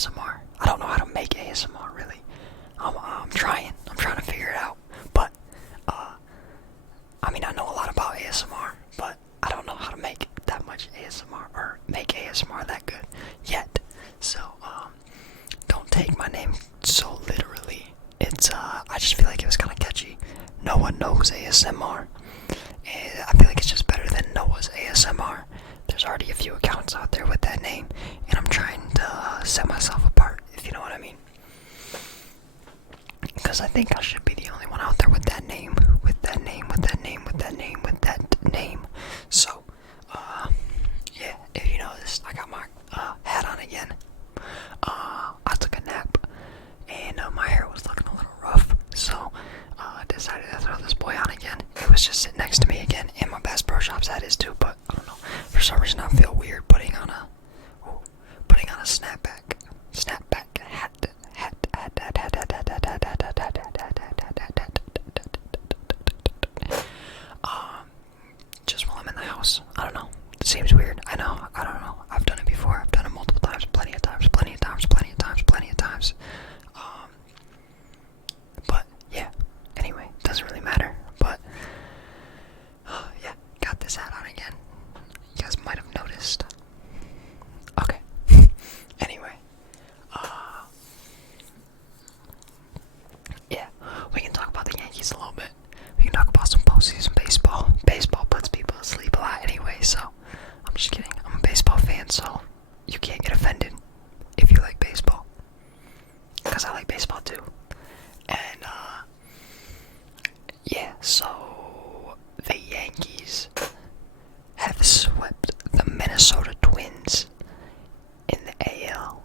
ASMR. I don't know how to make ASMR really. I'm trying to figure it out. But I mean, I know a lot about ASMR, but I don't know how to make that much ASMR or make ASMR that good yet. So don't take my name so literally. It's I just feel like it was kind of catchy. No one knows ASMR, and I feel like it's just better than Noah's ASMR. There's already a few accounts out there with that name, and I'm trying to set myself apart, if you know what I mean. Because I think I should be the only one out there with that name, with that name, with that name, with that name, with that name. So, yeah, if you noticed, I got my hat on again. I took a nap, and my hair was looking a little rough, so I decided to throw this boy on again. It was just sitting next to me again, and my Bass Pro Shops hat is too, but I don't know. For some reason, I feel weird putting on a snapback hat. Just while I'm in the house. I don't know. It seems weird. I know. I don't know. I've done it before. I've done it multiple times, plenty of times. But yeah. Anyway, doesn't really matter. But yeah, got this hat on again. You guys might have noticed. Okay. Anyway. Yeah, we can talk about the Yankees a little bit. We can talk about some postseason baseball. Baseball puts people to sleep a lot anyway, so I'm just kidding. I'm a baseball fan, so you can't get offended if you like baseball. Because I like baseball too. And, yeah, so the Yankees have swept the Minnesota Twins in the AL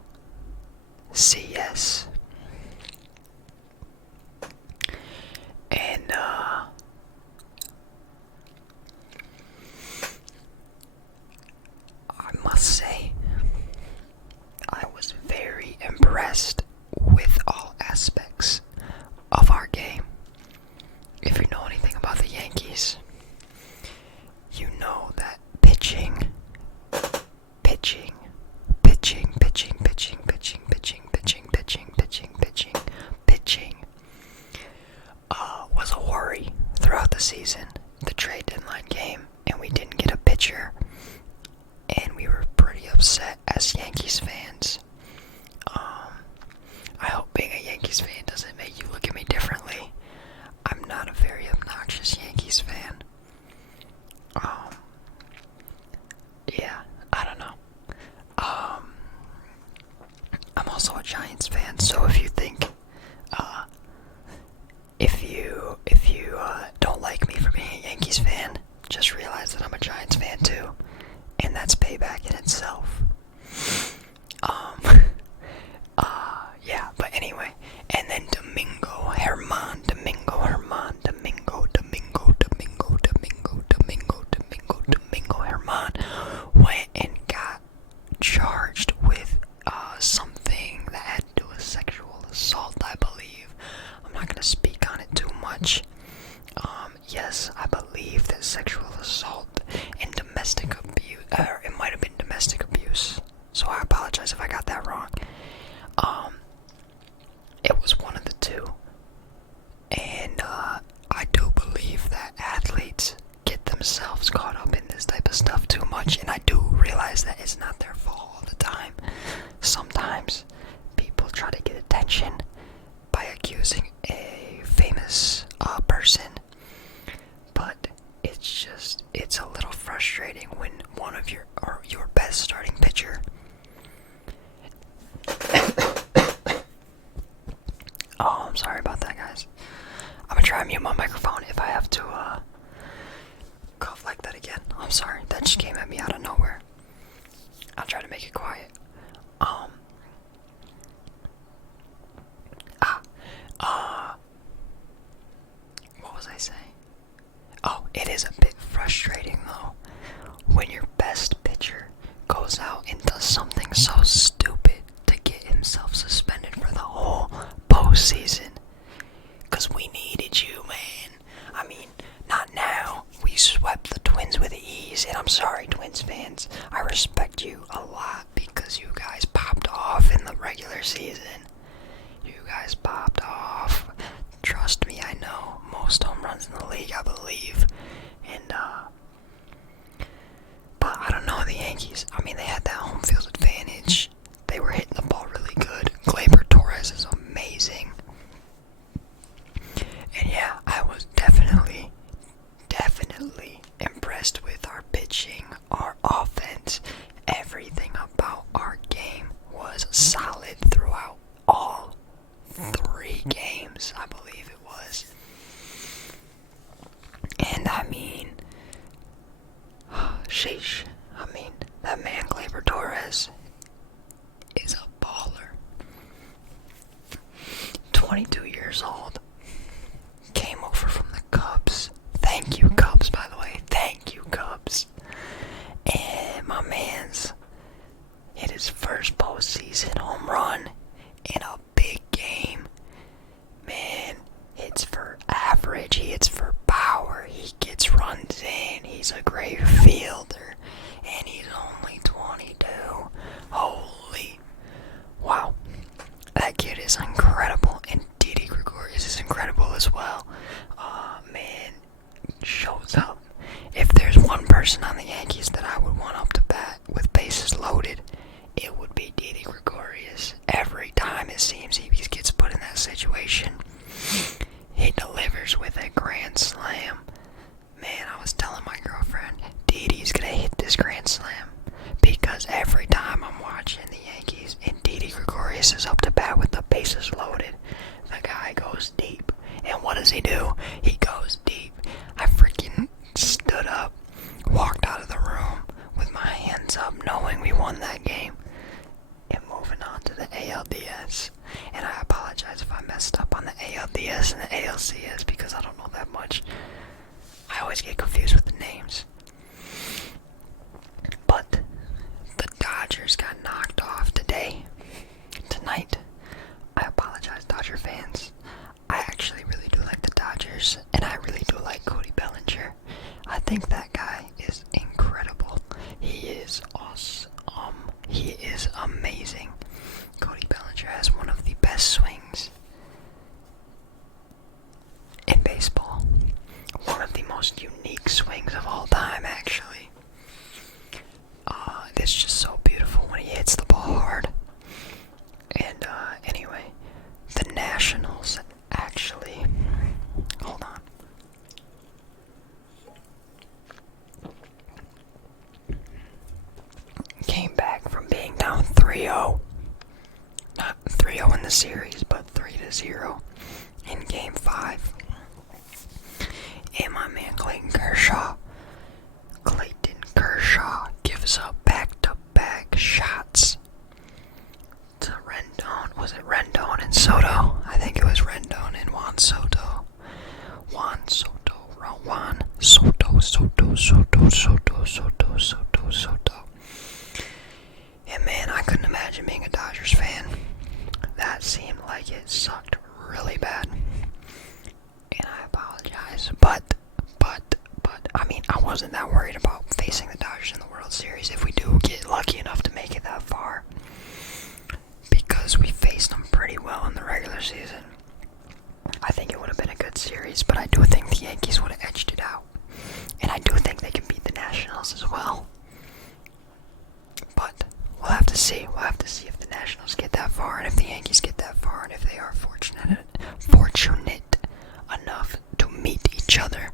CS. And, I must say, I was very impressed with all aspects of our game. If you know anything about the Yankees, you know that pitching was a worry throughout the season, the trade deadline game, and we didn't get a pitcher, and we were pretty upset as Yankees fans. I hope being a Yankees fan doesn't make you look at me differently. I'm not a very obnoxious Yankees fan. Yeah, I don't know. I'm also a Giants fan, so if you think, if you don't like me for being a Yankees fan, just realize that I'm a Giants fan too, and that's payback in itself. Yeah, but anyway, and then Domingo Herman Herman went and got charged with something that had to do with sexual assault, I believe. I'm not going to speak on it too much. Yes, I believe that sexual assault and domestic abuse, it might have been domestic abuse, so I apologize if I got that wrong. It was one of the two, and I do believe that athletes get themselves caught up in this type of stuff too much, and I do realize that it's not their fault all the time. Sometimes people try to get attention by accusing a famous person, but it's a little frustrating when one of your best starting pitcher oh, I'm sorry about that, guys. I'm gonna try and mute my microphone if I have to cough like that again. I'm sorry, that just came at me out of nowhere. I'll try to make it quiet. What was I saying? Oh, it is a bit frustrating though when your best pitcher goes out and does something so stupid to get himself suspended for the whole postseason. Cause we needed you, man. I mean, not now. We swept the Twins with ease, and I'm sorry, Twins fans. I respect you a lot because you guys popped off in the regular season. You guys popped off. Trust me, I know. Most home runs in the league, I believe. And, but I don't know the Yankees. I mean, they had that home field advantage. They were hitting the ball really good. Gleyber Torres is amazing. And yeah, I was definitely impressed with our pitching, our offense. Everything about our game was solid throughout all 3 games, I believe it was. And I mean, sheesh. I mean, that man Gleyber Torres is a baller. 22 years old. Came over from the Cubs. Thank you, Cubs, by the way. Thank you, Cubs. And my man's hit his first postseason home run in a big game. Man, hits for average, he hits for power, he gets runs in, he's a great fielder, and he's only 22. Holy, wow, that kid is incredible, and Didi Gregorius is incredible as well. Man, shows up. If there's one person on the Yankees that I would want up to bat with bases loaded, it would be Didi Gregorius. Every time it seems he gets put in that situation, he delivers with a grand slam. Man, I was telling my girlfriend, Didi's gonna hit this grand slam, because every time I'm watching the Yankees and Didi Gregorius is up to bat with the bases loaded, the guy goes deep. And what does he do? He goes deep. I freaking stood up, walked out of the room with my hands up, knowing we won that game. And moving on to the ALDS. And I apologize if I messed up on the ALDS and the ALCS because I don't know that much. I always get confused with the names. But the Dodgers got knocked off tonight. I apologize, Dodger fans. I actually really do like the Dodgers, and I really do like Cody Bellinger. I think that guy is incredible. He is awesome. He is amazing. Cody Bellinger has one of the best swings in baseball. One of the most unique swings of all time, actually. It's just so beautiful when he hits the ball hard. And anyway, the Nationals actually, hold on. Came back from being down 3-0. Not 3-0 in the series, but 3-0 in Game 5. And my man Clayton Kershaw gives up back-to-back shots to Rendon. Was it Rendon and Soto? I think it was Rendon and Juan Soto. Soto. And man, I couldn't imagine being a Dodgers fan. That seemed like it sucked really bad. And I apologize, but I mean, I wasn't that worried about facing the Dodgers in the World Series if we do get lucky enough to make it that far, because we faced them pretty well in the regular season. I think it would have been a good series, but I do think the Yankees would have edged it out, and I do think they can beat the Nationals as well. But we'll have to see. We'll have to see if the Nationals get that far, and if the Yankees get that far, and if they are fortunate enough to meet each other,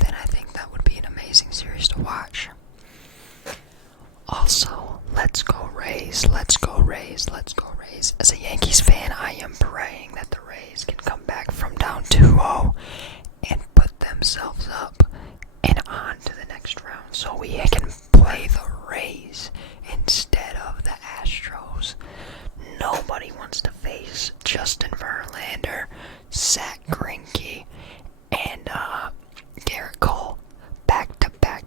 then I think that would be an amazing series to watch. Also, let's go Rays. As a Yankees fan, I am praying that the Rays can come back from down 2-0 and put themselves up and on to the next round so we can play the Rays instead of the Astros. Nobody wants to face Justin Verlander, Zach Greinke, and Garrett Cole back to back.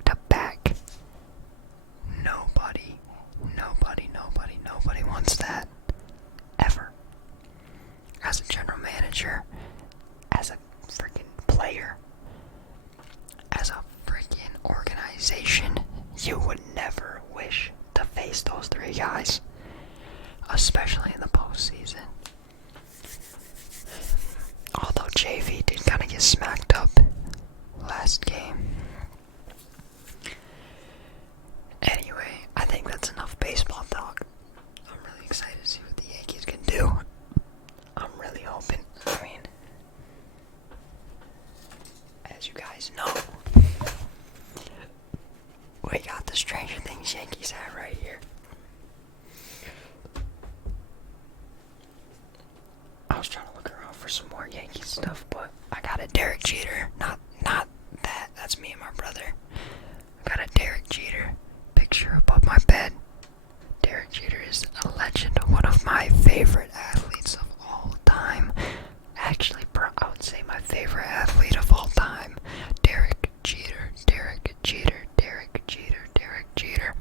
Nobody wants that. Ever. As a general manager, as a freaking player, as a freaking organization, you would never wish to face those 3 guys. Especially in the postseason. Although JV did kind of get smacked up last game. Anyway, I think that's enough baseball talk. I'm really excited to see what the Yankees can do. I'm really hoping. I mean, as you guys know, we got the Stranger Things Yankees hat right here. I was trying to look around for some more Yankee stuff, but I got a Derek Jeter. Not that. That's me and my brother. I got a Derek Jeter picture above my bed. Derek Jeter is a legend, one of my favorite athletes of all time. Actually, I would say my favorite athlete of all time. Derek Jeter, Derek Jeter, Derek Jeter, Derek Jeter.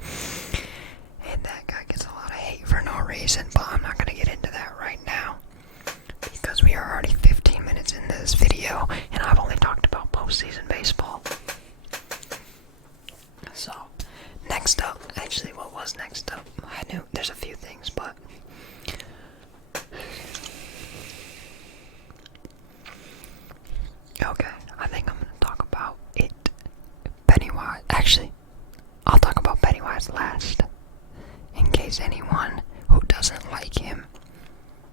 And that guy gets a lot of hate for no reason, but I'm not going to get into that right now. Because we are already 15 minutes into this video, and I've only talked about postseason baseball. So, next up, actually what was next up? I knew there's a few things, but okay, I think I'm going to talk about it. Pennywise. Actually, I'll talk about Pennywise last, in case anyone who doesn't like him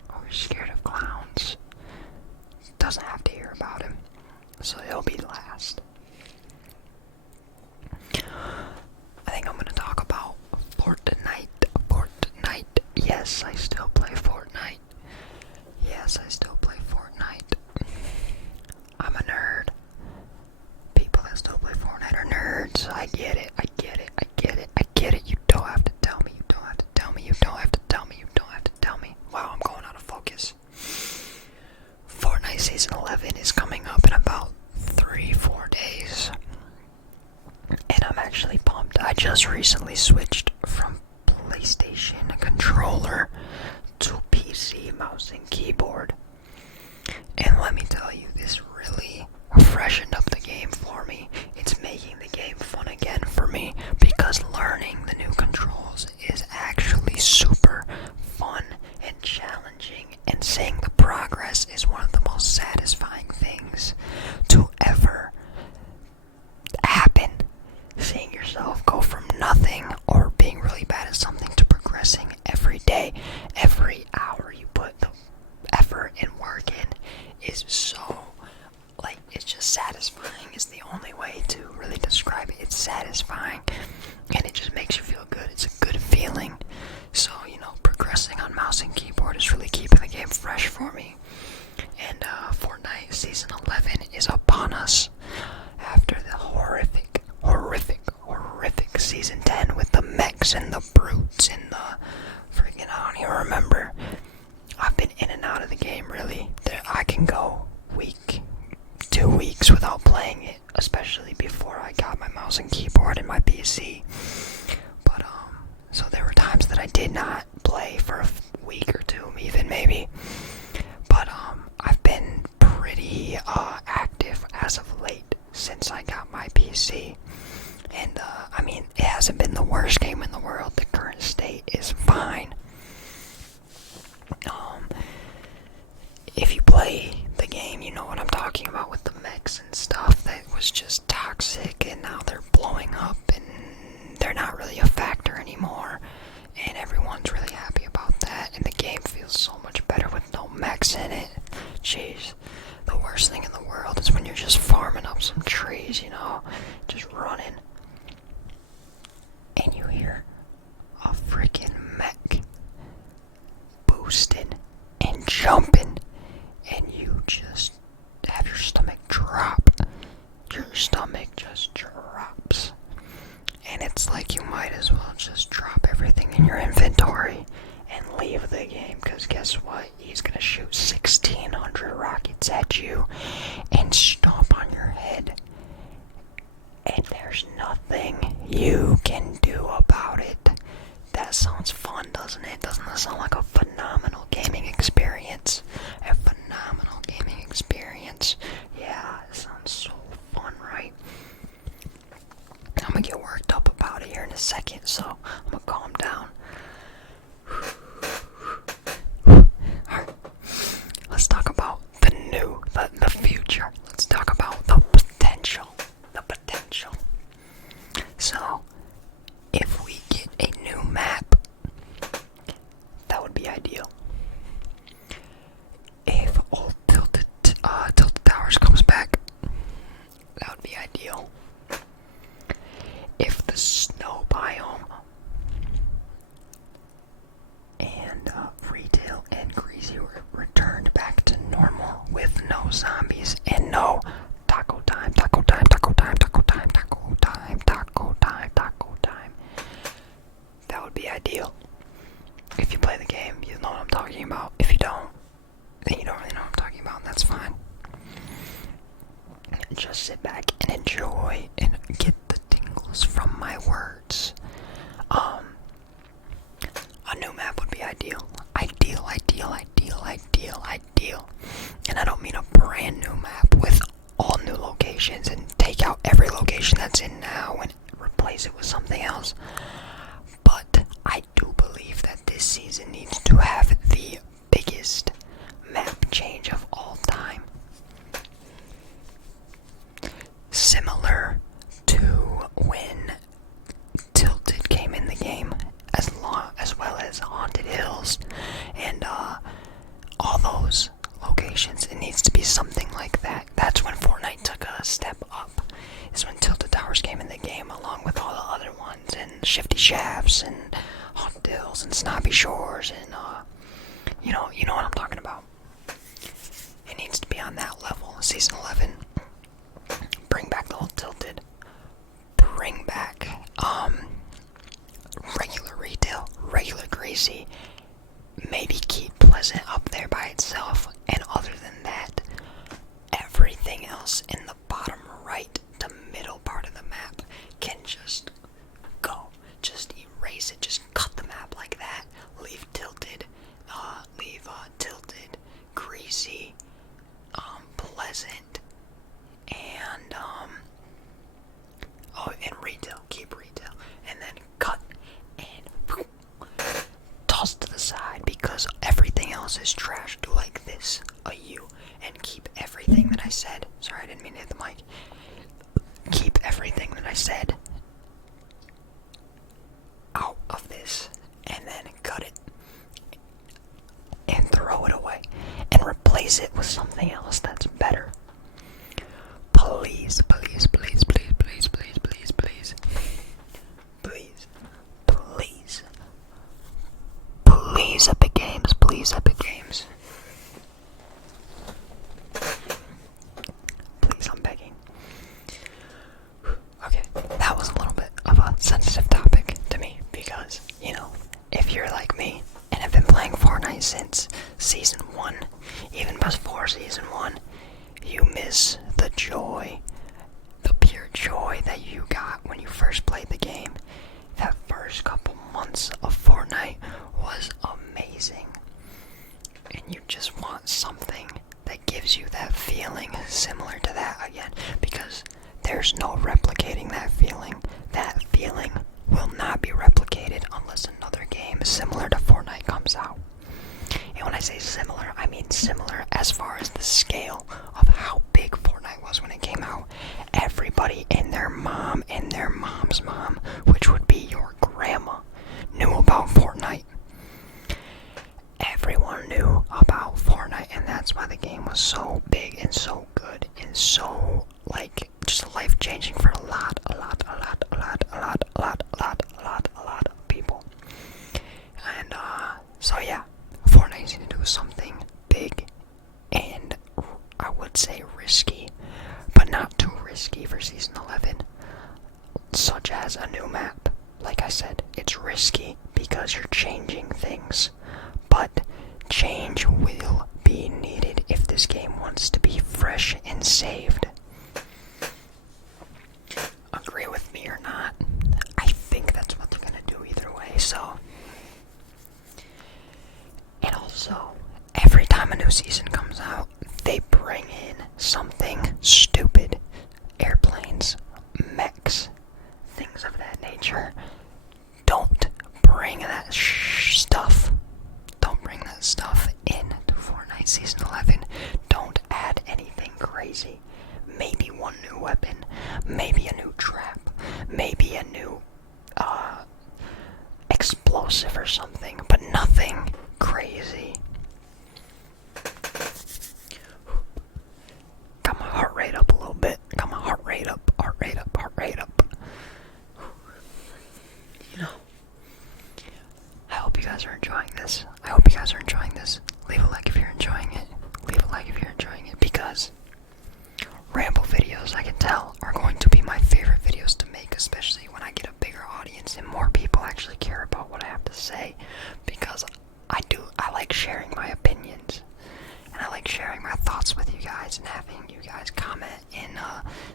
or is scared of clowns doesn't have to hear about him. So he'll be last. I think I'm going to talk about Fortnite. Fortnite. Yes, I still play Fortnite. Yes, I still play Fortnite. I'm a nerd. People that still play Fortnite are nerds. I get it. I get it. I get it. I get it. You don't have to tell me. You don't have to tell me. You don't have to tell me. You don't have to tell me. Wow, I'm going out of focus. Fortnite Season 11 is coming up in about 3-4 days. And I'm actually pumped. I just recently switched from PlayStation controller to PC mouse and keyboard. And let me tell you, this really freshened up the game for me. It's making the game fun again for me because learning the new controls is actually super fun and challenging, and seeing the progress is one of the most satisfying things to ever happen. Seeing yourself go from nothing or being really bad at something to progressing every day, every hour you put the effort and work in is so, it's just satisfying is the only way to really describe it. It's satisfying, and it just makes you feel good. It's a good feeling. So, progressing on mouse and keyboard is really keeping the game fresh for me. And Fortnite Season 11 is upon us after the horrific Season 10 with the mechs and the brutes and the freaking, I don't even remember. I've been in and out of the game, really. I can go 2 weeks without playing it, especially before I got my mouse and keyboard and my PC. But, so there were times that I did not play for a week or two, even maybe. But, I've been pretty, active as of late since I got my PC. And, it hasn't been the worst game in the world. The current state is fine. If you play the game, you know what I'm talking about with the mechs and stuff. That was just toxic, and now they're blowing up, and they're not really a factor anymore. And everyone's really happy about that, and the game feels so much better with no mechs in it. Jeez. The worst thing in the world is when you're just farming up some trees, just running. And you hear a freaking mech boosting and jumping, and you just have your stomach drop. Your stomach just drops. And it's like you might as well just drop everything in your inventory and leave the game, because guess what? He's gonna shoot 1,600 rockets at you and stomp on your head. And there's nothing you can do about it. That sounds fun, doesn't it? Doesn't that sound like a phenomenal gaming experience? returned back to normal with no zombies and no taco time, taco time, taco time, taco time, taco time, taco time, taco time. That would be ideal. If you play the game, you know what I'm talking about. If you don't, then you don't really know what I'm talking about, and that's fine. Just sit back and enjoy and get the tingles from my words. A new map would be ideal. Ideal. And I don't mean a brand new map with all new locations and take out every location that's in now and replace it with something else. But I do believe that this season needs to have the biggest map change of all time. Similar to when Tilted came in the game, as well as Haunted Hills and all those locations. It needs to be something like that. That's when Fortnite took a step up. Is when Tilted Towers came in the game, along with all the other ones, and Shifty Shafts and Haunted Hills and Snobby Shores, and you know what I'm talking about. It needs to be on that level. Season 11. Bring back the whole Tilted. Bring back regular retail, regular greasy. Maybe keep Pleasant up there by itself, and other than that, everything else in the bottom right to middle part of the map can just go. Just erase it, just cut the map like that. Leave Tilted, Tilted, Greasy, Pleasant, and and retail, keep retail, and then cut and toss to the side, because everything else is trash. Do like this, a U, and keep everything that I said. Sorry, I didn't mean to hit the mic. Keep everything that I said out of this, and then cut it and throw it away and replace it with something else that's better. Please, please, please, please, please, please, please, please, please, please, please, Epic Games, please, Epic Games. Please, I'm begging. Okay, that was a little bit of a sensitive topic to me because, if you're like me and have been playing Fortnite since Season 1, even before Season 1, you miss the joy, the pure joy that you got when you first played the game. That first couple months of Fortnite was amazing. And you just want something that gives you that feeling similar to that again, because there's no replicating that feeling. That feeling will not be replicated unless another game similar to Fortnite comes out. And when I say similar, I mean similar as far as the scale of how big Fortnite was when it came out. Everybody and their mom and their mom's mom, which would be your grandma, knew about Fortnite. Everyone knew about Fortnite, and that's why the game was so big and so good and so, just life-changing for a lot of people. And, so yeah, Fortnite needs to do something big and, I would say, risky, but not too risky for Season 11, such as a new map. Like I said, it's risky because you're changing things, but change will be needed if this game wants to be fresh and saved. Agree with me or not, I think that's what they're gonna do either way, so. And also, every time a new season comes out, they bring in something stupid. Airplanes, mechs, things of that nature. Don't bring that stuff. Don't bring that stuff into Fortnite Season 11. Don't add anything crazy. Maybe one new weapon, maybe a new trap, maybe a new explosive or something, but nothing crazy. Got my heart rate up a little bit. Got my heart rate up, heart rate up, heart rate up. I hope you guys are enjoying this. Leave a like if you're sharing my opinions, and I like sharing my thoughts with you guys and having you guys comment and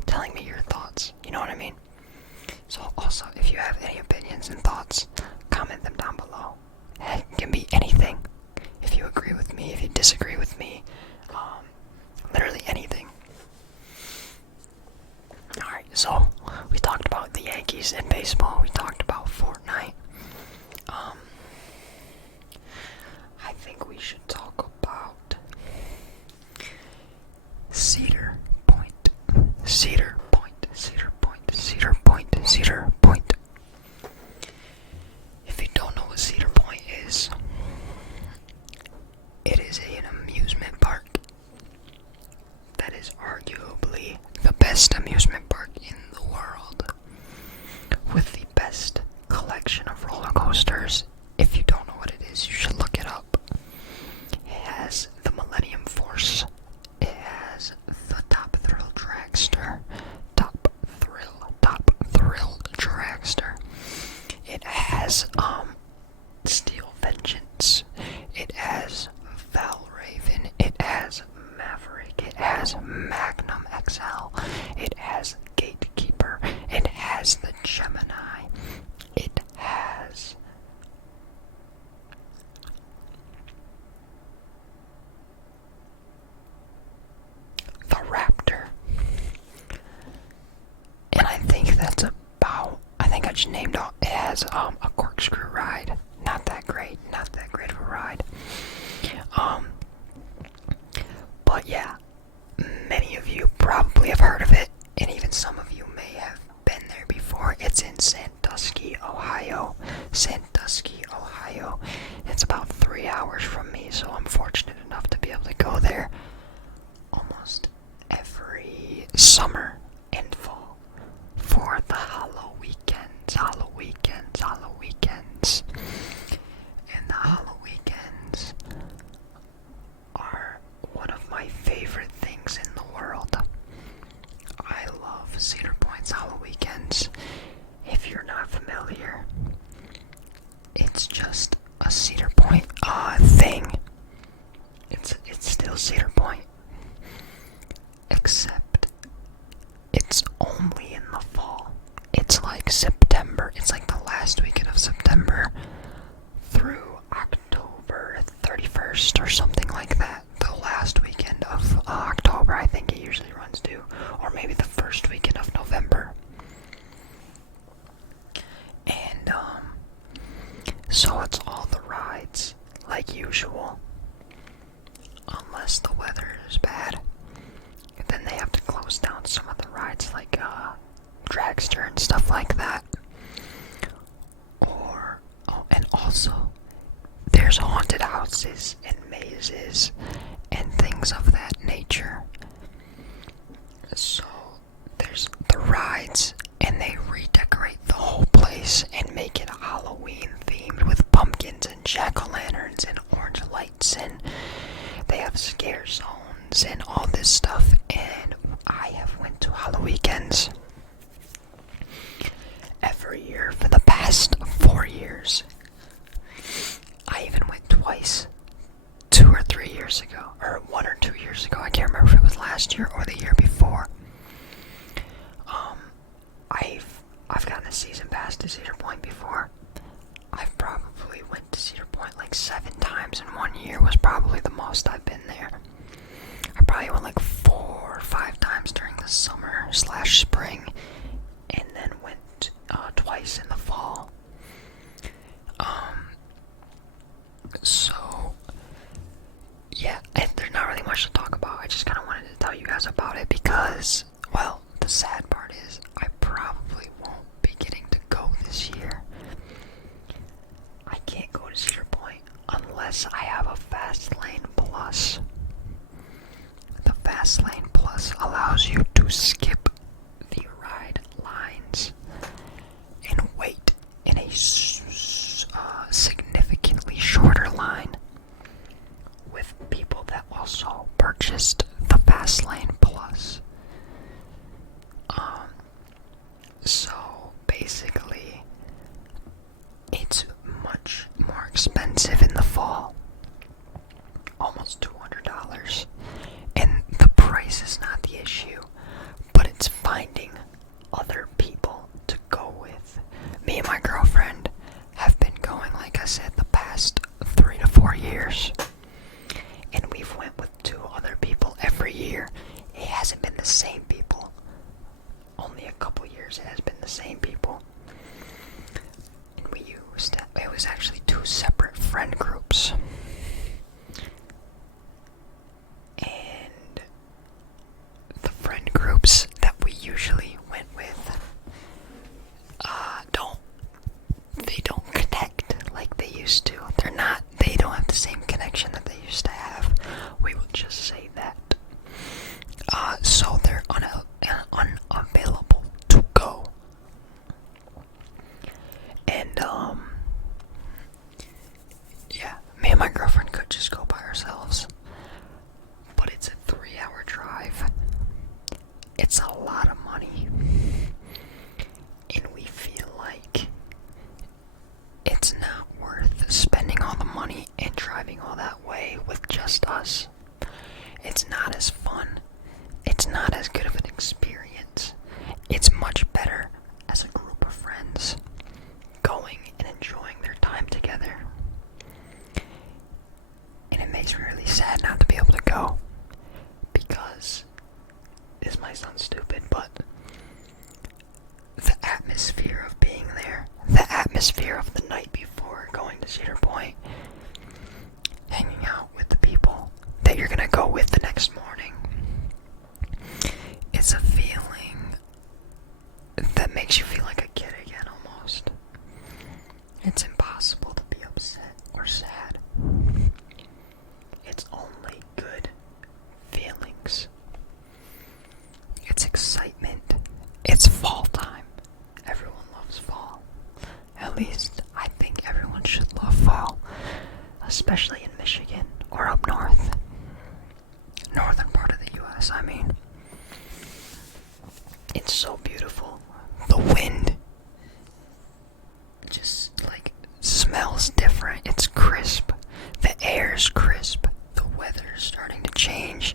telling me your thoughts. You know what I mean? So also, if you have any opinions and thoughts, comment them down below. It can be anything. If you agree with me, if you disagree with me, literally anything. Alright, so we talked about the Yankees and baseball. We talked about Fortnite. I think we should talk about Cedar Point. Cedar Point. Cedar Point. Cedar Point. Cedar Point. If you don't know what Cedar Point is, it is an amusement park that is arguably the best amusement park in the world, with the best collection of roller coasters. If you don't know what it is, you should look it up. It has the Millennium Force. It has the Top Thrill Dragster. Top Thrill Dragster. It has Steel Vengeance. It has Valraven. It has Maverick. It has Magnum XL. It has Gatekeeper. It has the Gemini. It has the Raptor. And I think that's about, I think I just named all. It has a corkscrew ride. Not that great of a ride. But yeah, many of you probably have heard of it, and even some of you may have been there before. It's in Sandusky, Ohio. Sandusky, Ohio. It's about 3 hours from me, so I'm fortunate enough to be able to go there almost every summer and fall for the Hollow weekends. And the Hollow weekends are one of my favorite things in the world. I love Cedar Point's Hollow weekends. If you're not familiar, it's just a Cedar Point thing. It's still Cedar Point, except it's only in the fall. It's like September. It's like the last weekend of September through October 31st or something like that. The last weekend of October, I think it usually runs to, or maybe the first weekend of November. And so it's all the rides like usual, unless the weather is bad. And then they have to close down some of the rides like Dragster and stuff like that. And also there's haunted houses and mazes and things of that nature. So there's the rides, and they redecorate the whole place and make it Halloween themed with pumpkins and jack-o'-lanterns and orange lights, and they have scare zones and all this stuff. And I have went to Halloween weekends every year for the past 4 years. I even went twice, 2 or 3 years ago, or 1 or 2 years ago. I can't remember if it was last year or the year before. I've gotten a season pass to Cedar Point before. I've probably went to Cedar Point like 7 times in 1 year. Was probably the most I've been there. I probably went like 4 or 5 times during the summer/spring, and then went twice in the fall. So yeah, and there's not really much to talk about. I just kind of wanted to tell you guys about it because, well, the sad part is I probably won't be getting to go this year. I can't go to Cedar Point unless I have a Fastlane Plus. The Fastlane Plus allows you to skip the ride lines and wait in a significantly shorter line with people that also purchased the Fastlane Plus. So basically, it's much more expensive in the fall. especially in Michigan or up north. Northern part of the U.S., I mean. It's so beautiful. The wind just, like, smells different. It's crisp. The air's crisp. The weather's starting to change.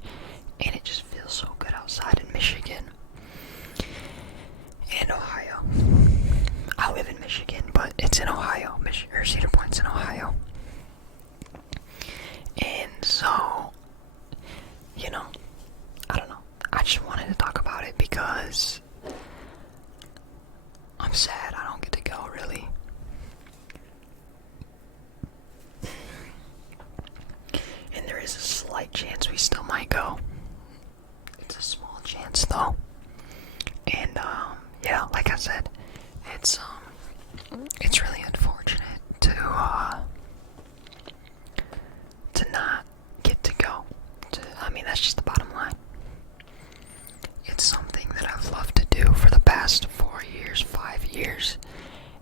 And it just feels so good outside in Michigan. And Ohio. I live in Michigan, but it's in Ohio. Or Cedar Point's in Ohio. And so, you know, I don't know. I just wanted to talk about it because I'm sad I don't get to go, really. And there is a slight chance we still might go. It's a small chance, though. And, yeah, like I said, it's really unfortunate to not get to go. I mean, that's just the bottom line. It's something that I've loved to do for the past 4 years, 5 years.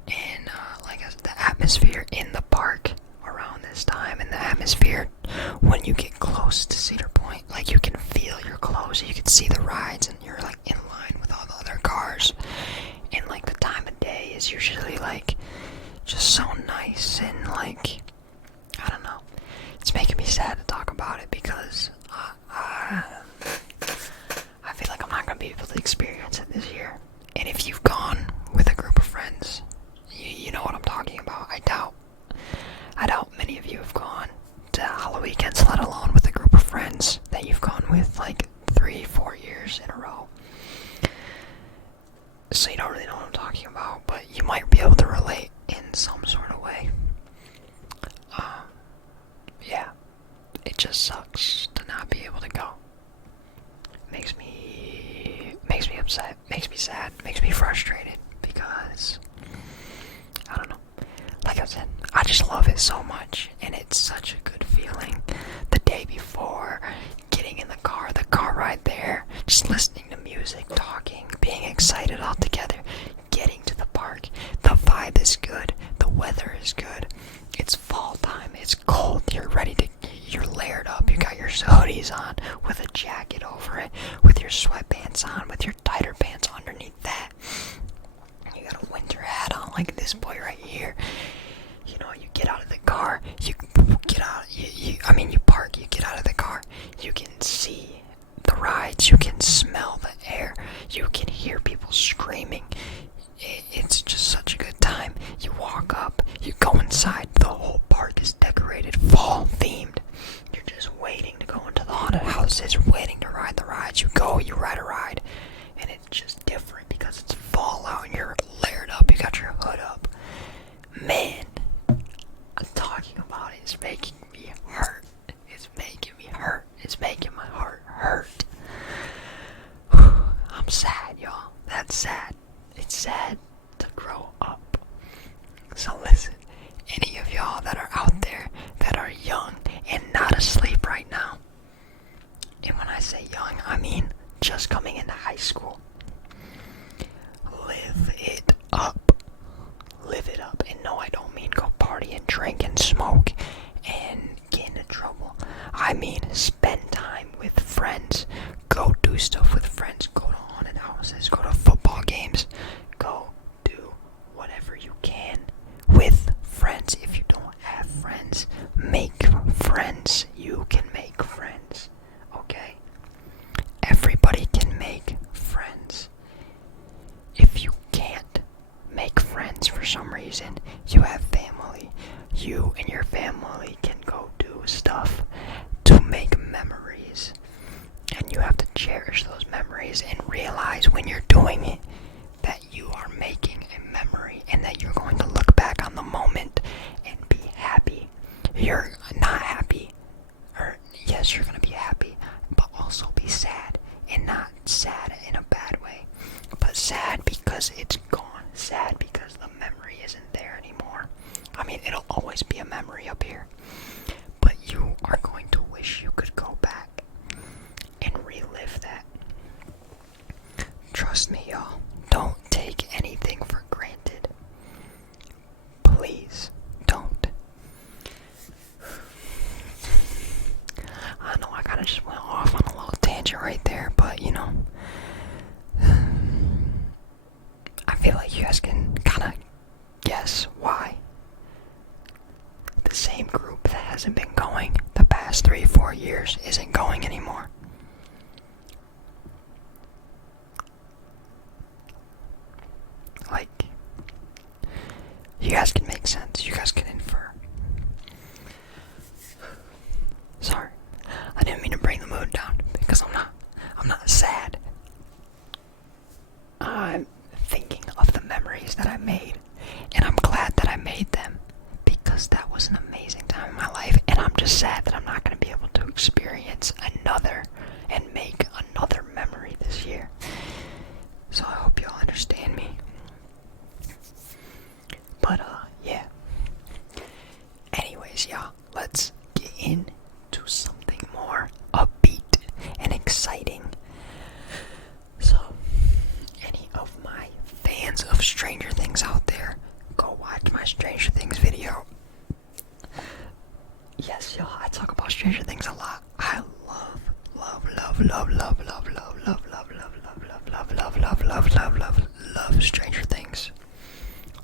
And, like I said, the atmosphere in the park around this time, and the atmosphere when you get close to Cedar Point, like, you can feel you're close, you can see the rides, and you're, like, in line with all the other cars. And, like, the time of day is usually, like, just so nice, and, like, I don't know. It's making me sad to talk about it because I feel like I'm not going to be able to experience it this year. And if you've gone with a group of friends, you know what I'm talking about. I doubt many of you have gone to Halloween weekends, let alone with a group of friends that you've gone with like 3-4 years in a row. So you don't really know what I'm talking about, but you might be able to relate in some sort of way. Yeah, it just sucks to not be able to go. Makes me upset, makes me sad, makes me frustrated because I don't know. Like I said, I just love it so much, and it's such a good feeling. The day before, getting in the car ride there, just listening to music, talking, being excited all together, getting to the park. The vibe is good, the weather is good. It's fall time, it's cold, you're layered up, you got your hoodies on with a jacket over it, with your sweatpants on, with your tighter pants underneath that. You got a winter hat on like this boy right here. You know, you get out of the car, you park, you get out of the car, you can see the rides, you can smell the air, you can hear people screaming. It's just such a good time. You walk up, you go inside, the whole park is decorated, fall themed. You're just waiting to go into the haunted houses, waiting to ride the rides. You go, you ride a ride, and it's just different because it's fall out and you're layered up, you got your hood up. Man, I'm talking about it, it's making me hurt. It's making me hurt. It's making my heart hurt. I'm sad, y'all. That's sad. It's sad to grow up. So listen, any of y'all that are out there that are young and not asleep right now, and when I say young, I mean just coming into high school, live it up. Live it up. And no, I don't mean go party and drink and smoke and get into trouble. I mean spend time with friends. Go do stuff with friends. Go to haunted houses. Go to football games. Go do whatever you can with friends. If you don't have friends, make friends. You can make friends. Okay? Everybody can make friends. If you can't make friends for some reason, you have family. You and your family can go do stuff to make memories. And you have to cherish those memories and realize when you're doing it that you are making a memory and that you're going to look back on the moment and be happy. You're not happy, or yes, you're going to be happy, but also be sad, and not sad in a bad way, but sad because it's gone, sad because the memory isn't there anymore. I mean, it'll always be a memory up here, but you are going to wish you could go back and relive that. Trust me, y'all. Don't take anything for granted. Please don't. years isn't going anymore. Like, you guys can make sense. You guys can infer. Sorry, I didn't mean to bring the mood down because I'm not sad. I'm thinking of the memories that I made, and I'm glad that I made them because that was an amazing time in my life, and I'm just sad that I'm not going to be able to experience another and make another memory this year. So I hope y'all understand me. But yeah. Anyways, y'all, let's get into something more upbeat and exciting. So, any of my fans of Stranger Things out there, go watch my Stranger Things video. Yes, y'all, I talk about Stranger Things a lot. I love Stranger Things.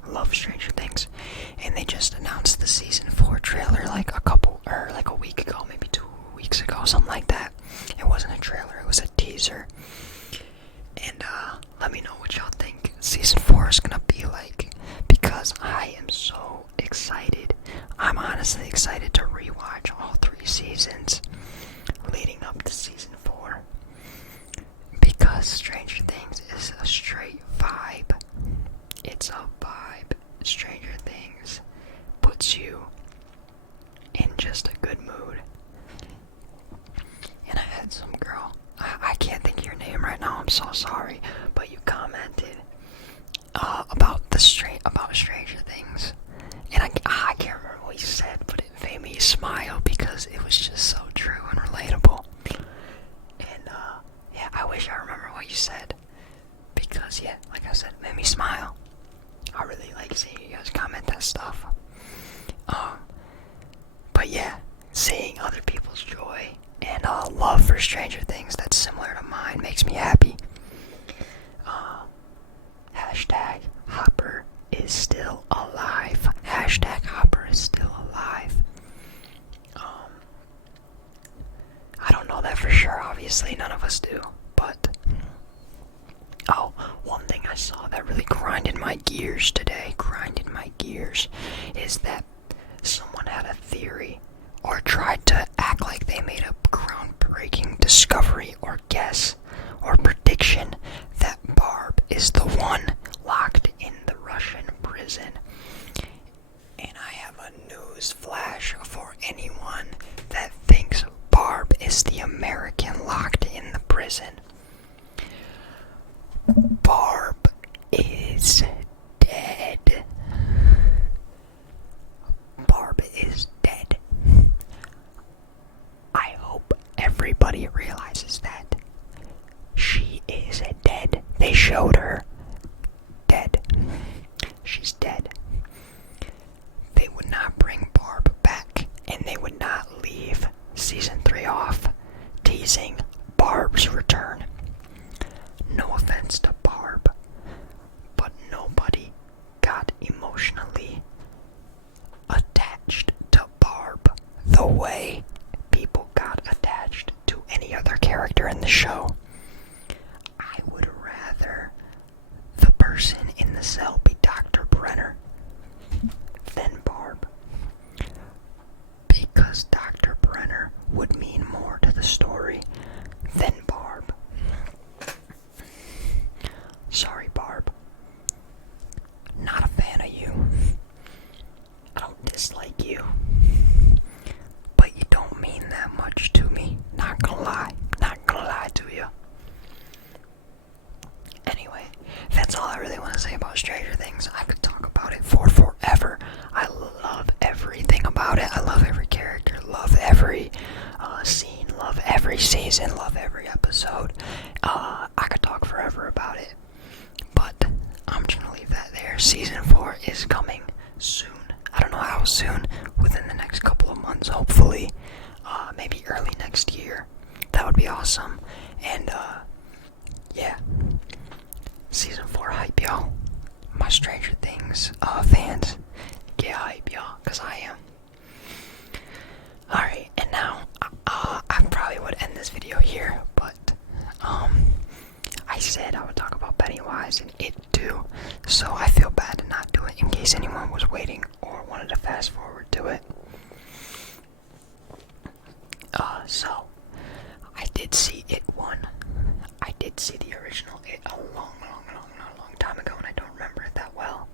Love Stranger Things. And they just announced the season 4 trailer like a week ago, maybe 2 weeks ago, something like that. It wasn't a trailer, it was a teaser. And let me know what y'all think season 4 is gonna be like, because I am so excited. I'm honestly excited to rewatch all 3 seasons leading up to season 4, because Stranger Things is a straight vibe. It's a vibe. Stranger Things puts you in just a good mood. And I had some girl, I can't think of your name right now, I'm so sorry, but you commented about Stranger Things, and I can't remember what you said, but it made me smile because it was just so true and relatable. And yeah, I wish I remember what you said, because yeah, like I said, it made me smile. I really like seeing you guys comment that stuff. But yeah, seeing other people's joy and love for Stranger Things that's similar to mine makes me happy. Hashtag Hopper is still alive. Hashtag Hopper is still alive. I don't know that for sure, obviously, none of us do, but one thing I saw that really grinded my gears today, is that someone had a theory or tried to act like they made a groundbreaking discovery or guess or prediction that Barb is the one locked in the Russian prison. And I have a news flash for anyone that thinks Barb is the American locked in the prison. Barb is dead. Barb is dead. I hope everybody realizes that. She is dead. They showed her dead. She's dead. They would not bring Barb back, and they would not leave season 3 off teasing Barb's return. No offense to Barb, but nobody got emotionally attached to Barb the way people got attached to any other character in the show. I would rather the person in the cell be Dr. Brenner than Barb, because Dr. Brenner would mean more to the story than Barb. Sorry, Barb. Not a fan of you. I don't dislike you, but you don't mean that much to me. Not gonna lie to you. Anyway, that's all I really want to say about Stranger Things. I could talk about it for forever. I love everything about it. I love every character, love every scene, love every season, love every episode. I could talk forever about it, but I'm just gonna leave that there. Season 4 is coming soon. I don't know how soon, within the next couple of months, hopefully. Maybe early next year. That would be awesome. And yeah, season 4 hype, y'all. My Stranger Things fans, get hype, y'all, because I am. Alright, and now, I've So I feel bad to not do it in case anyone was waiting or wanted to fast forward to it. So I did see It 1. I did see the original It a long time ago, and I don't remember it that well.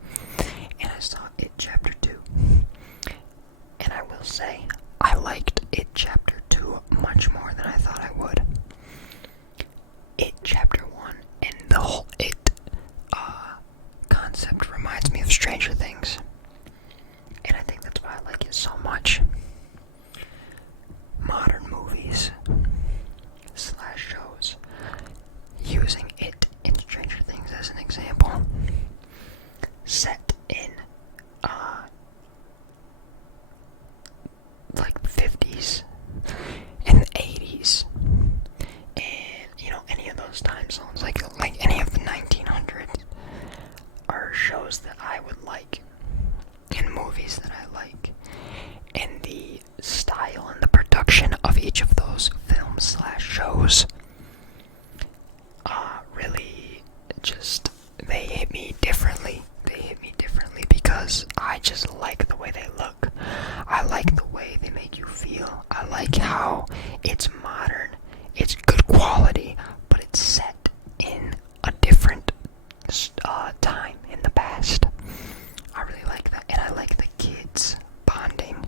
And I saw It Chapter 2. And I will say, I liked It Chapter 2 much more than I thought I would. It Chapter 1 and the whole It concept reminds me of Stranger Things. And I think that's why I like it so much. Modern movies / shows using It in Stranger Things as an example, set in like the 50s and the 80s, and any of those time zones, like any of the 1900s, are shows that I would like, and movies that I like, and the style and the production of each of those films / shows really just, they hit me differently. They hit me differently because I just like the way they look. I like the way they make you feel. I like how it's modern, it's good quality, but it's set in a different time in the past. I really like that, and I like the kids bonding.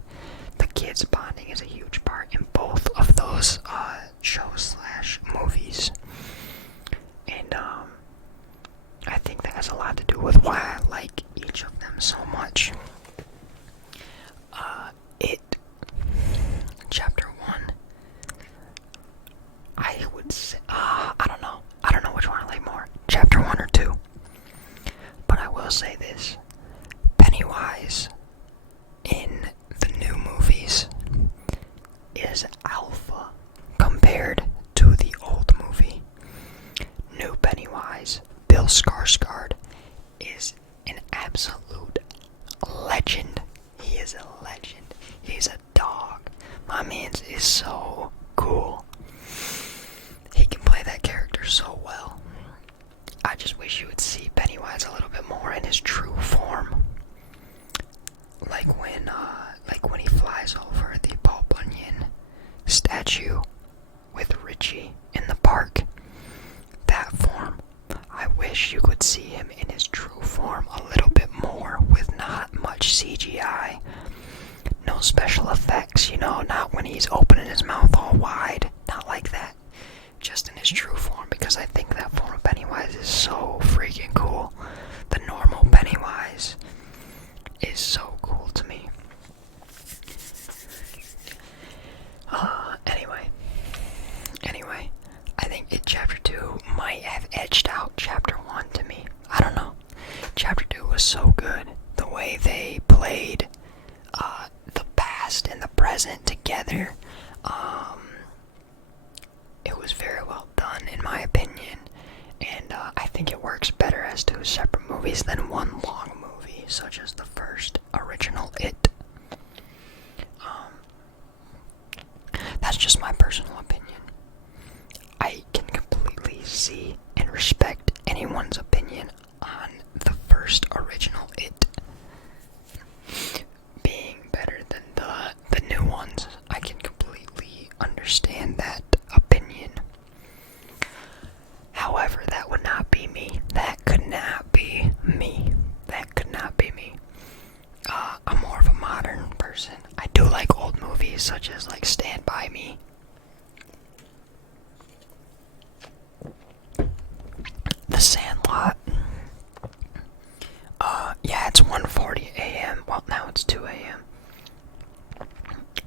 The kids bonding is a huge part in both of those shows / movies. And I think that has a lot to do with why I like each of them so much. It Chapter 1, I would say, I don't know which one I like more, Chapter 1 or 2. But I will say this, Pennywise in the new movies is alpha compared to the old movie. New Pennywise, Bill Skarsgård, is an absolute legend. He is a legend. He's a dog. My man is so cool. He can play that character so well. I just wish you would see Pennywise a little bit more in his true form. Like when he flies over the Paul Bunyan statue with Richie in the park. That form. I wish you could see him in his true form a little bit more with not much CGI. No special effects, not when he's opening his mouth all wide. Not like that. Just in his true form, because I think that form of Pennywise is so freaking cool. The normal Pennywise is so cool to me. Anyway, I think Chapter 2 might have edged out Chapter 1 to me. I don't know. Chapter 2 was so good. The way they played the past and the present together, it was very well done in my opinion. And I think it works better as two separate movies than one long movie, such as the first original It. That's just my personal opinion. I can completely see and respect anyone's opinion on the first original It being better than the new ones. I can completely understand that opinion. However, that would not be me. That could not be me. I'm more of a modern person. I do like old movies such as Stand By Me. The Sandlot. Yeah, it's 1:40 a.m. Well, now it's 2 a.m.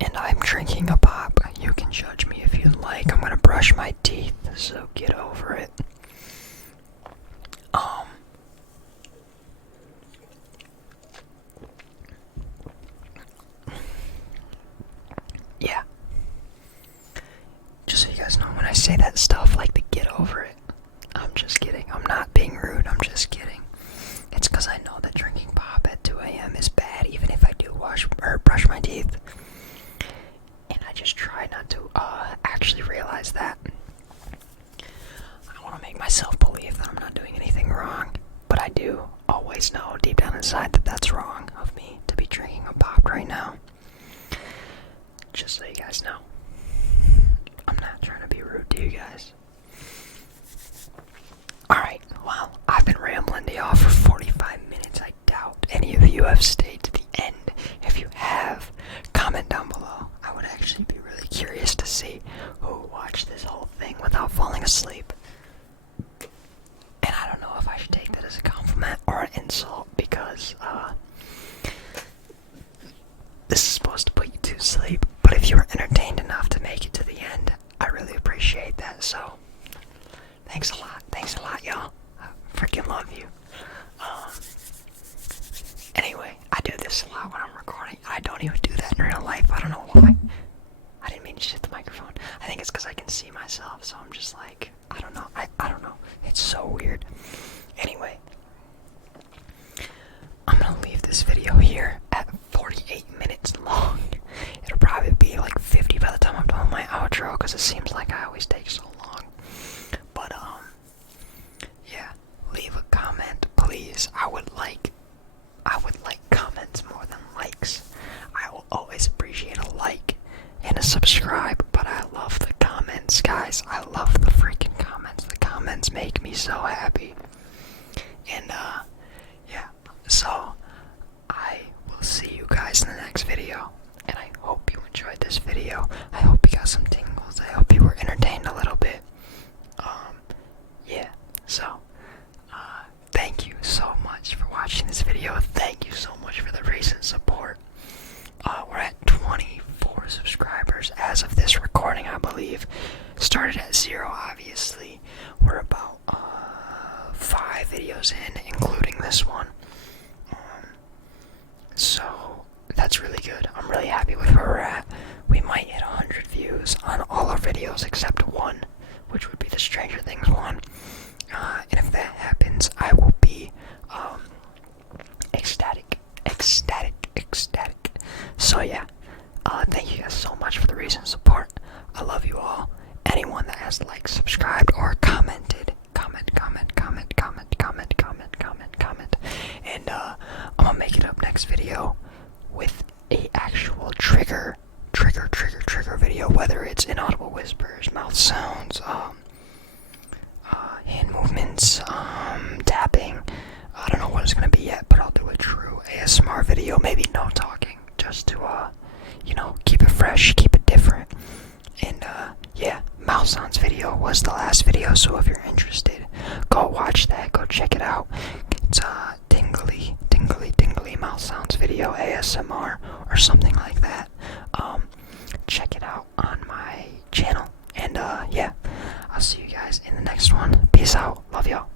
And I'm drinking a pop. You can judge me if you'd like. I'm gonna brush my teeth, so get over it. Yeah. Just so you guys know, when I say that stuff like the get over it, I'm just kidding. I'm not being rude. I'm just kidding. It's because I know that drinking pop at 2 a.m. is bad, even if I do brush my teeth. And I just try not to actually realize that. I want to make myself believe that I'm not doing anything wrong, but I do. always know deep down inside that that's wrong of me to be drinking a pop right now. Just so you guys know. I'm not trying to be rude to you guys. Alright, well, I've been rambling to y'all for 45 minutes. I doubt any of you have stayed to the end. If you have, comment down below. I would actually be really curious to see who watched this whole thing without falling asleep. And I don't know if I should take that as a compliment or an insult, because this is supposed to put you to sleep. But if you were entertained enough to make it to the end, I really appreciate that. So, thanks a lot, y'all. I freaking love you. Anyway, I do this a lot when I'm recording. I don't even do that in real life. I don't know why. I didn't mean to hit the microphone. I think it's because I can see myself, so I'm just like, I don't know. I don't know. It's so weird. Anyway, I'm gonna leave this video here at 48 minutes long. It'll probably be like 50 by the time I'm done with my outro, because it seems like I always take so long. But yeah, leave a comment, please. I would like comments more than likes. I will always appreciate a like and a subscribe, but I love the comments, guys. I love the freaking comments. The comments make me so happy. And yeah, so I will see you guys in the next video, and I hope you enjoyed this video. I hope you got some tingles. I hope you were entertained a little bit. Yeah, so thank you so much for watching this video. Thank you so much for the recent support. We're at 24 subscribers as of this recording, I believe. Started at 0, obviously. We're about 5 videos in, including this one. So that's really good. I'm really happy with where we're at. We might hit 100 views on all our videos except one, which would be the Stranger Things one. And if that happens, I will be ecstatic. So yeah, thank you guys so much for the recent support. I love you all. Anyone that has liked, subscribed, or commented, comment. And I'm gonna make it up next video with a actual trigger video, whether it's inaudible whispers, mouth sounds, hand movements, tapping. I don't know what it's gonna be yet, but I'll do a true ASMR video, maybe no talking, just to keep it fresh, keep it different. And yeah, mouth sounds video was the last video, so if you're interested, go watch that, go check it out. It's tingly mouth sounds video, ASMR or something like that. Check it out on my channel. And yeah, I'll see you guys in the next one. Peace out. Love y'all.